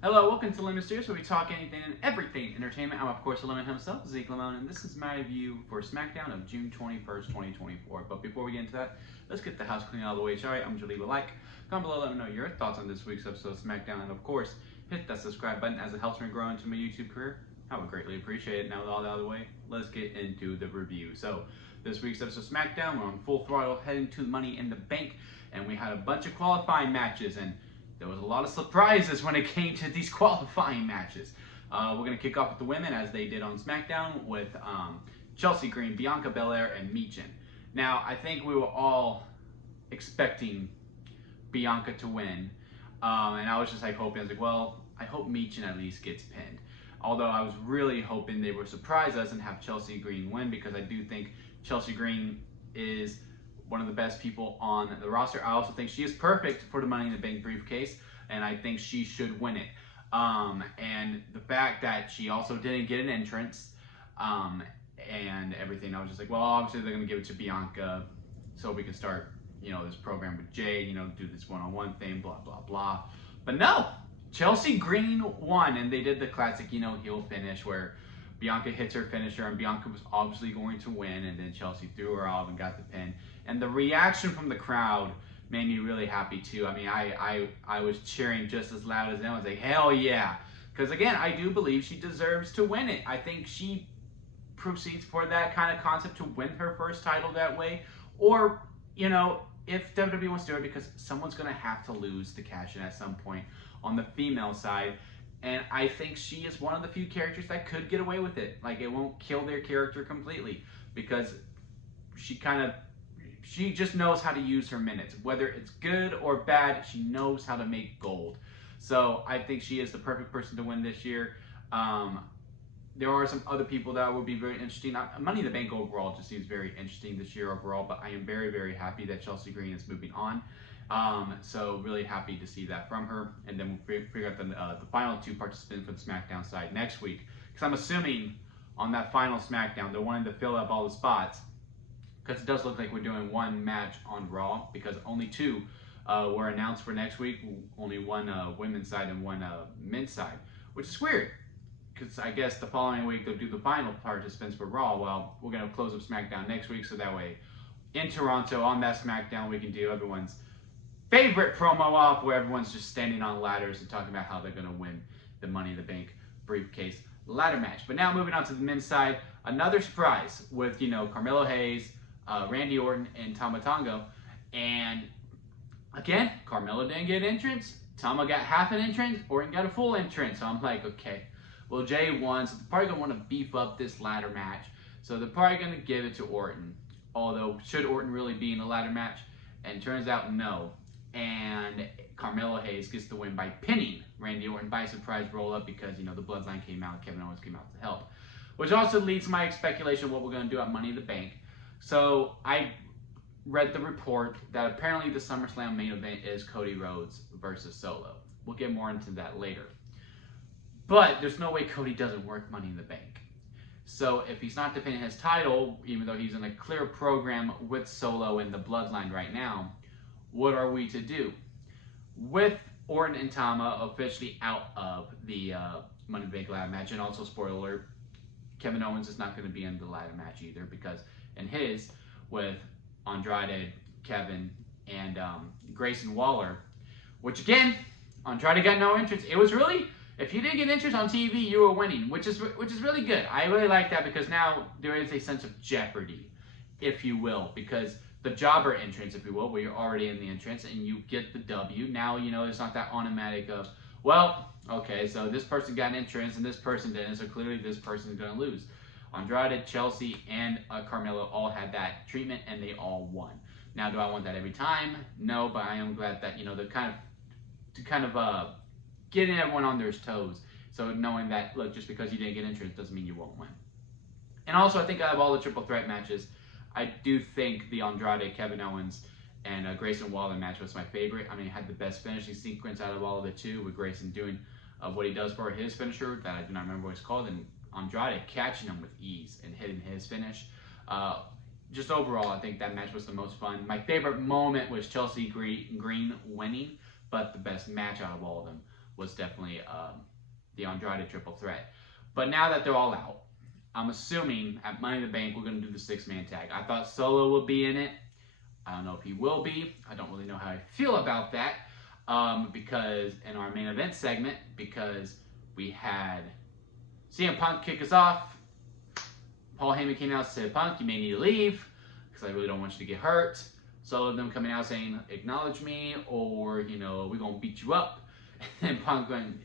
Hello, welcome to Lemon Studios, where we talk anything and everything entertainment. I'm, of course, the Lemon himself, Zeke Lemon, and this is my review for SmackDown of June 21st, 2024. But before we get into that, let's get the house clean all the way. All right, I'm Jolie. Like, comment below, let me know your thoughts on this week's episode of SmackDown, and of course, hit that subscribe button as it helps me grow into my YouTube career. I would greatly appreciate it. Now, with all that out of the way, let's get into the review. So, this week's episode of SmackDown, we're on full throttle, heading to Money in the Bank, and we had a bunch of qualifying matches, and there was a lot of surprises when it came to these qualifying matches. We're going to kick off with the women as they did on SmackDown with Chelsea Green, Bianca Belair, and Michin. Now, I think we were all expecting Bianca to win, and I was just like hoping, I was like, well, I hope Michin at least gets pinned. Although I was really hoping they would surprise us and have Chelsea Green win, because I do think Chelsea Green is one of the best people on the roster. I also think she is perfect for the Money in the Bank briefcase, and I think she should win it. And the fact that she also didn't get an entrance and everything, I was just like, well, obviously they're going to give it to Bianca so we can start, this program with Jade, do this one-on-one thing, blah, blah, blah. But no, Chelsea Green won, and they did the classic, heel finish where Bianca hits her finisher, and Bianca was obviously going to win, and then Chelsea threw her off and got the pin. And the reaction from the crowd made me really happy too. I mean, I was cheering just as loud as them. I was like, hell yeah. Because again, I do believe she deserves to win it. I think she proceeds for that kind of concept to win her first title that way. Or, if WWE wants to do it, because someone's going to have to lose to cash in at some point on the female side. And I think she is one of the few characters that could get away with it. Like, it won't kill their character completely, because she just knows how to use her minutes. Whether it's good or bad, she knows how to make gold. So I think she is the perfect person to win this year. There are some other people that would be very interesting. Money in the Bank overall just seems very interesting this year overall, but I am very, very happy that Chelsea Green is moving on. So really happy to see that from her. And then we'll figure out the final two participants for the SmackDown side next week. Because I'm assuming on that final SmackDown, they're wanting to fill up all the spots. Because it does look like we're doing one match on Raw, because only two were announced for next week. Only one women's side and one men's side, which is weird. Because I guess the following week they'll do the final participants for Raw. Well, we're going to close up SmackDown next week, so that way in Toronto on that SmackDown we can do everyone's favorite promo off, where everyone's just standing on ladders and talking about how they're going to win the Money in the Bank briefcase ladder match. But now moving on to the men's side, another surprise with, Carmelo Hayes, Randy Orton, and Tama Tonga. And again, Carmelo didn't get an entrance. Tama got half an entrance. Orton got a full entrance. So I'm like, okay, well, Jay won, so they're probably going to want to beef up this ladder match. So they're probably going to give it to Orton. Although, should Orton really be in a ladder match? And turns out, no. And Carmelo Hayes gets the win by pinning Randy Orton by surprise roll-up, because, the Bloodline came out, Kevin Owens came out to help. Which also leads to my speculation of what we're going to do at Money in the Bank. So I read the report that apparently the SummerSlam main event is Cody Rhodes versus Solo. We'll get more into that later. But there's no way Cody doesn't work Money in the Bank. So if he's not defending his title, even though he's in a clear program with Solo in the Bloodline right now, what are we to do? With Orton and Tama officially out of the Money in the Bank ladder match, and also, spoiler alert, Kevin Owens is not going to be in the ladder match either, because in his, with Andrade, Kevin, and Grayson Waller, which again, Andrade got no entrance. It was really, if you didn't get entrance on TV, you were winning, which is really good. I really like that, because now there is a sense of jeopardy, if you will, because the jobber entrance, if you will, where you're already in the entrance and you get the W. Now, it's not that automatic of, well, okay, so this person got an entrance and this person didn't, so clearly this person is going to lose. Andrade, Chelsea, and Carmelo all had that treatment, and they all won. Now, do I want that every time? No, but I am glad that, they're kind of getting everyone on their toes. So knowing that, look, just because you didn't get entrance doesn't mean you won't win. And also, I think out of all the triple threat matches, I do think the Andrade, Kevin Owens, and Grayson Waller match was my favorite. I mean, it had the best finishing sequence out of all of the two, with Grayson doing what he does for his finisher, that I do not remember what it's called, and Andrade catching him with ease and hitting his finish. Just overall, I think that match was the most fun. My favorite moment was Chelsea Green winning, but the best match out of all of them was definitely the Andrade triple threat. But now that they're all out, I'm assuming at Money in the Bank we're going to do the 6-man tag. I thought Solo would be in it. I don't know if he will be. I don't really know how I feel about that because in our main event segment, because we had CM Punk kick us off. Paul Heyman came out and said, Punk, you may need to leave because I really don't want you to get hurt. Solo them coming out saying, acknowledge me or, you know, we're going to beat you up. And Punk went,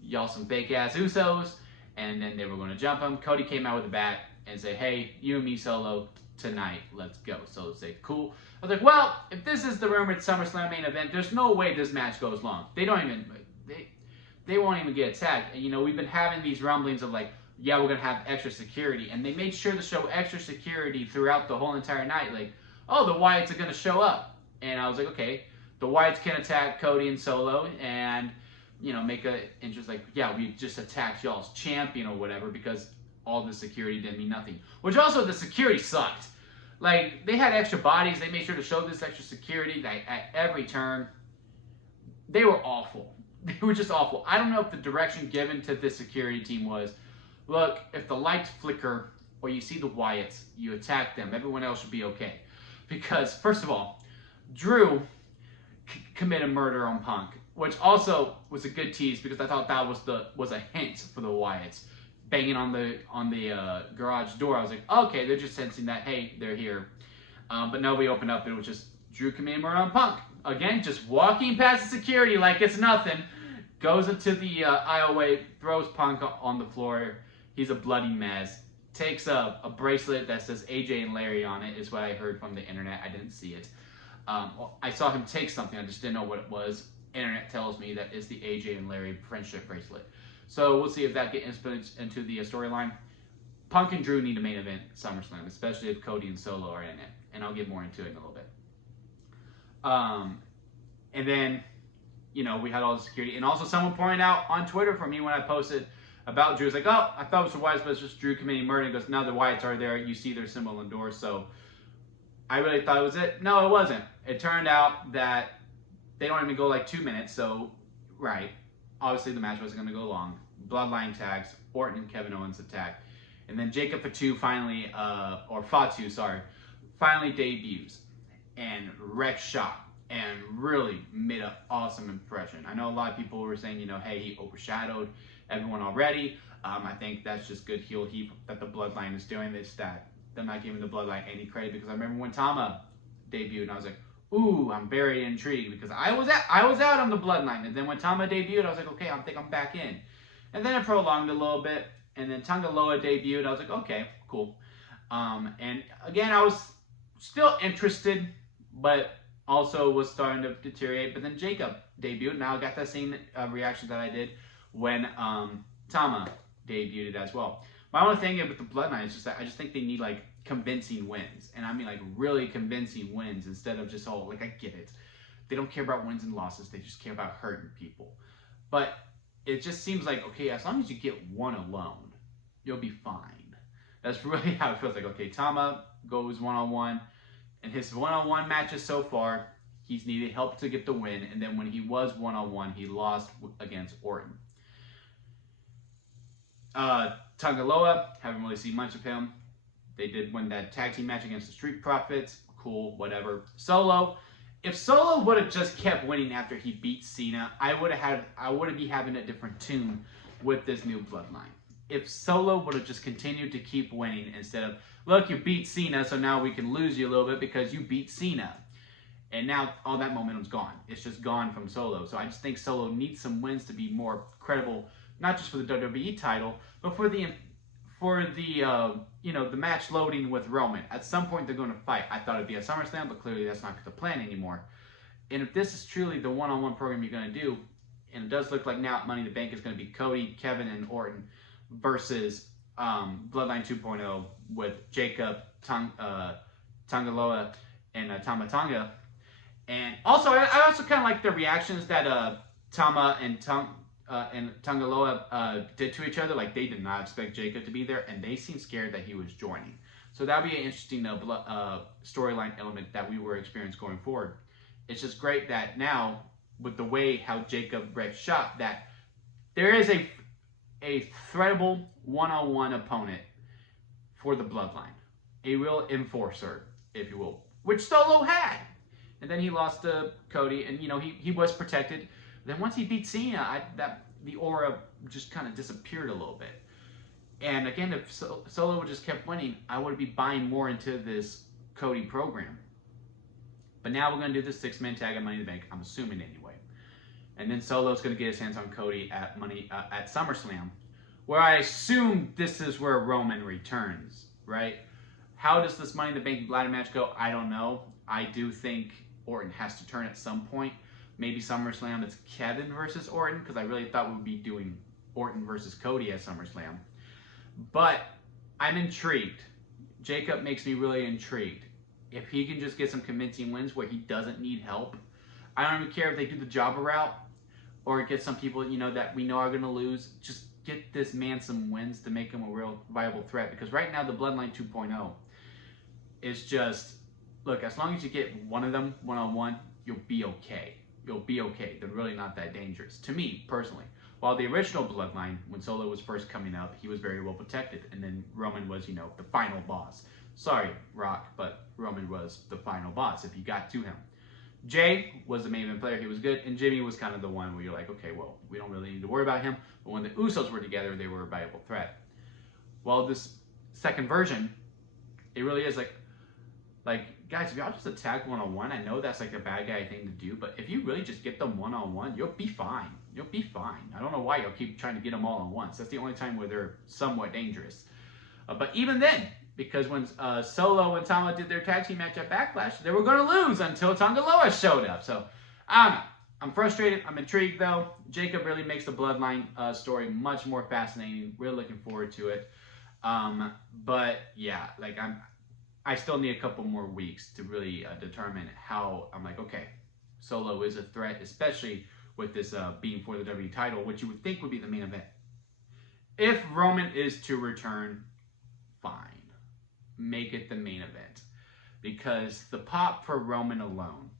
y'all some fake-ass Usos. And then they were going to jump him. Cody came out with a bat and said, hey, you and me, Solo, tonight, let's go. Solo said, cool. I was like, well, if this is the rumored SummerSlam main event, there's no way this match goes long. They don't even, they won't even get attacked. And, you know, we've been having these rumblings of like, yeah, we're going to have extra security. And they made sure to show extra security throughout the whole entire night. Like, oh, the Wyatts are going to show up. And I was like, okay, the Wyatts can attack Cody and Solo and, you know, make a interest like, yeah, we just attacked y'all's champion or whatever because all the security didn't mean nothing. Which also, the security sucked. Like, they had extra bodies. They made sure to show this extra security like, at every turn. They were awful. They were just awful. I don't know if the direction given to this security team was, look, if the lights flicker or you see the Wyatts, you attack them. Everyone else should be okay. Because, first of all, Drew committed murder on Punk, which also was a good tease because I thought that was a hint for the Wyatts. Banging on the garage door, I was like, okay, they're just sensing that, hey, they're here. But no, we opened up, and it was just Drew committing murder on Punk. Again, just walking past the security like it's nothing. Goes into the aisleway, throws Punk on the floor. He's a bloody mess. Takes a bracelet that says AJ and Larry on it, is what I heard from the internet. I didn't see it. I saw him take something. I just didn't know what it was. Internet tells me that it's the AJ and Larry friendship bracelet. So we'll see if that gets into the storyline. Punk and Drew need a main event SummerSlam, especially if Cody and Solo are in it. And I'll get more into it in a little bit. And then, you know, we had all the security. And also someone pointed out on Twitter for me when I posted about Drew. It's like, oh, I thought it was the Wyatts, but it's just Drew committing murder. He goes, no, the Wyatts are there. You see their symbol on the door. So I really thought it was it. No, it wasn't. It turned out that they don't even go like 2 minutes. So, right. Obviously, the match wasn't going to go long. Bloodline tags. Orton and Kevin Owens attack. And then Jacob Fatu finally, finally debuts and wrecked shop and really made an awesome impression. I know a lot of people were saying, you know, hey, he overshadowed everyone already. I think that's just good heel heat that the Bloodline is doing. It's that they're not giving the Bloodline any credit because I remember when Tama debuted and I was like, ooh, I'm very intrigued because I was out on the Bloodline, and then when Tama debuted, I was like, okay, I think I'm back in. And then it prolonged a little bit, and then Tanga Loa debuted. I was like, okay, cool. And again, I was still interested, but also was starting to deteriorate. But then Jacob debuted, and I got that same reaction that I did when Tama debuted as well. My only thing with the Bloodline is just that I just think they need like convincing wins, and I mean like really convincing wins instead of just like I get it, they don't care about wins and losses, they just care about hurting people. But it just seems like, okay, as long as you get one alone, you'll be fine. That's really how it feels like. Okay, Tama goes one-on-one, and his one-on-one matches so far, he's needed help to get the win, and then when he was one-on-one, he lost against Orton. Tanga Loa, haven't really seen much of him. They did win that tag team match against the Street Profits. Cool, whatever. Solo. If Solo would have just kept winning after he beat Cena, I would be having a different tune with this new Bloodline. If Solo would have just continued to keep winning instead of, look, you beat Cena, so now we can lose you a little bit because you beat Cena. And now all that momentum's gone. It's just gone from Solo. So I just think Solo needs some wins to be more credible, not just for the WWE title, but for the the match loading with Roman. At some point they're going to fight. I thought it'd be a SummerSlam, but clearly that's not the plan anymore. And if this is truly the one-on-one program you're going to do, and it does look like now Money in the Bank is going to be Cody, Kevin, and Orton versus Bloodline 2.0 with Jacob, Tanga Loa, and Tama Tonga. And also, I also kind of like the reactions that Tama and Tanga Loa did to each other. Like, they did not expect Jacob to be there, and they seemed scared that he was joining. So that'll be an interesting storyline element that we will experience going forward. It's just great that now, with the way how Jacob wrecked shop, that there is a threadable one-on-one opponent for the bloodline, a real enforcer, if you will, which Solo had. And then he lost to Cody, and he was protected. Then once he beat Cena, the aura just kind of disappeared a little bit. And again, if Solo just kept winning, I would be buying more into this Cody program. But now we're going to do the 6-man tag at Money in the Bank, I'm assuming anyway. And then Solo's going to get his hands on Cody at SummerSlam, where I assume this is where Roman returns, right? How does this Money in the Bank ladder match go? I don't know. I do think Orton has to turn at some point. Maybe SummerSlam it's Kevin versus Orton, because I really thought we would be doing Orton versus Cody at SummerSlam. But I'm intrigued. Jacob makes me really intrigued. If he can just get some convincing wins where he doesn't need help, I don't even care if they do the jobber route or get some people that we know are going to lose. Just get this man some wins to make him a real viable threat. Because right now the Bloodline 2.0 is just, look, as long as you get one of them one-on-one, you'll be okay. You'll be okay. They're really not that dangerous, to me personally. While the original Bloodline, when Solo was first coming up, he was very well protected. And then Roman was, the final boss. Sorry, Rock, but Roman was the final boss if you got to him. Jay was the main event player. He was good. And Jimmy was kind of the one where you're like, okay, well, we don't really need to worry about him. But when the Usos were together, they were a viable threat. Well, this second version, it really is like, guys, if y'all just attack one-on-one, I know that's like a bad guy thing to do, but if you really just get them one-on-one, you'll be fine. You'll be fine. I don't know why y'all keep trying to get them all at once. That's the only time where they're somewhat dangerous. But even then, because when Solo and Tama did their tag team match at Backlash, they were going to lose until Tonga Loa showed up. So, I don't know. I'm frustrated. I'm intrigued, though. Jacob really makes the Bloodline story much more fascinating. We're looking forward to it. But, yeah, I still need a couple more weeks to really determine how I'm like, okay, Solo is a threat, especially with this being for the WWE title, which you would think would be the main event. If Roman is to return, fine. Make it the main event. Because the pop for Roman alone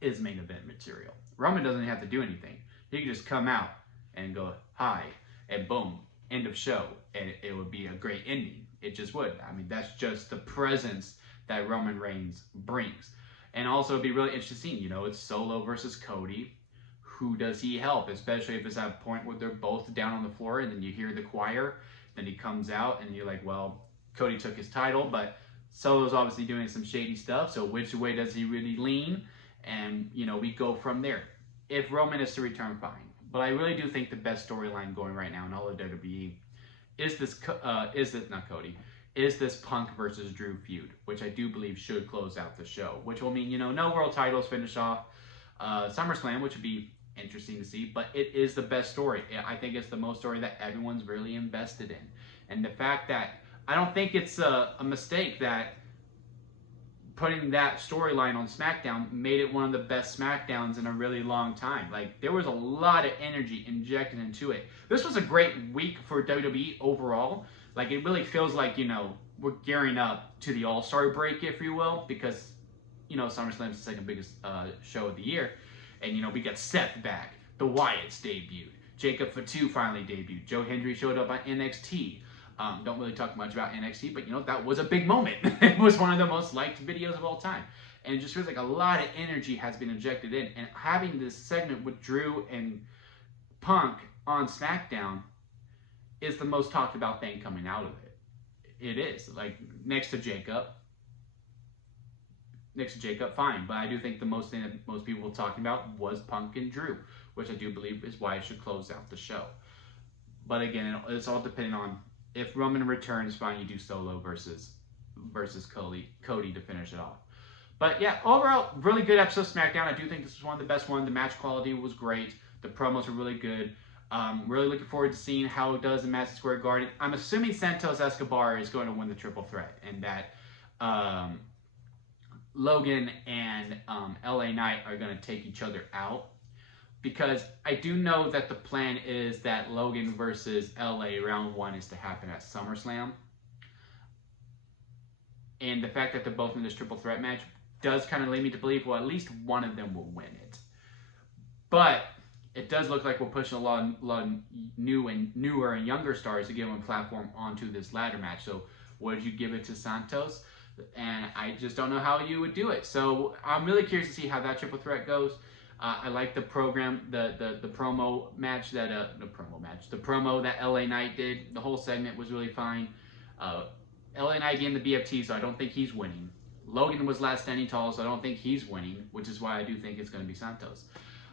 is main event material. Roman doesn't have to do anything. He can just come out and go, hi, and boom, end of show. And it would be a great ending. It just would. I mean, that's just the presence that Roman Reigns brings. And also, it'd be really interesting. It's Solo versus Cody. Who does he help? Especially if it's at a point where they're both down on the floor and then you hear the choir. Then he comes out and you're like, well, Cody took his title, but Solo's obviously doing some shady stuff. So which way does he really lean? And, we go from there. If Roman is to return, fine. But I really do think the best storyline going right now in all of WWE is this Punk versus Drew feud, which I do believe should close out the show, which will mean, no world titles, finish off SummerSlam, which would be interesting to see, but it is the best story. I think it's the most story that everyone's really invested in. And the fact that, I don't think it's a mistake that putting that storyline on SmackDown made it one of the best SmackDowns in a really long time. There was a lot of energy injected into it. This was a great week for WWE overall. It really feels like, we're gearing up to the All-Star break, if you will, because, SummerSlam's the second biggest show of the year. And, we got Seth back. The Wyatts debuted. Jacob Fatu finally debuted. Joe Hendry showed up on NXT. Don't really talk much about NXT, but, that was a big moment. It was one of the most liked videos of all time. And it just feels like a lot of energy has been injected in. And having this segment with Drew and Punk on SmackDown is the most talked about thing coming out of it. It is. Next to Jacob, fine. But I do think the most thing that most people were talking about was Punk and Drew, which I do believe is why it should close out the show. But again, it's all depending on if Roman returns, fine, you do Solo versus Cody to finish it off. But yeah, overall, really good episode of SmackDown. I do think this was one of the best ones. The match quality was great. The promos were really good. Really looking forward to seeing how it does in Madison Square Garden. I'm assuming Santos Escobar is going to win the triple threat, and that Logan and LA Knight are going to take each other out. Because I do know that the plan is that Logan versus LA round 1 is to happen at SummerSlam. And the fact that they're both in this triple threat match does kind of lead me to believe, well, at least one of them will win it. But it does look like we're pushing a lot of newer and younger stars to give them a platform onto this ladder match. So would you give it to Santos? And I just don't know how you would do it. So I'm really curious to see how that triple threat goes. I like the program, the promo match that the promo that LA Knight did. The whole segment was really fine. LA Knight getting the BFT, so I don't think he's winning. Logan was last standing tall, so I don't think he's winning, which is why I do think it's going to be Santos.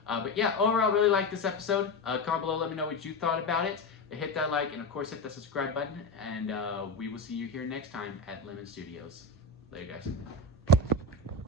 But yeah, overall, really like this episode. Comment below, let me know what you thought about it. Hit that like, and of course, hit that subscribe button. And we will see you here next time at Lemon Studios. Later, guys.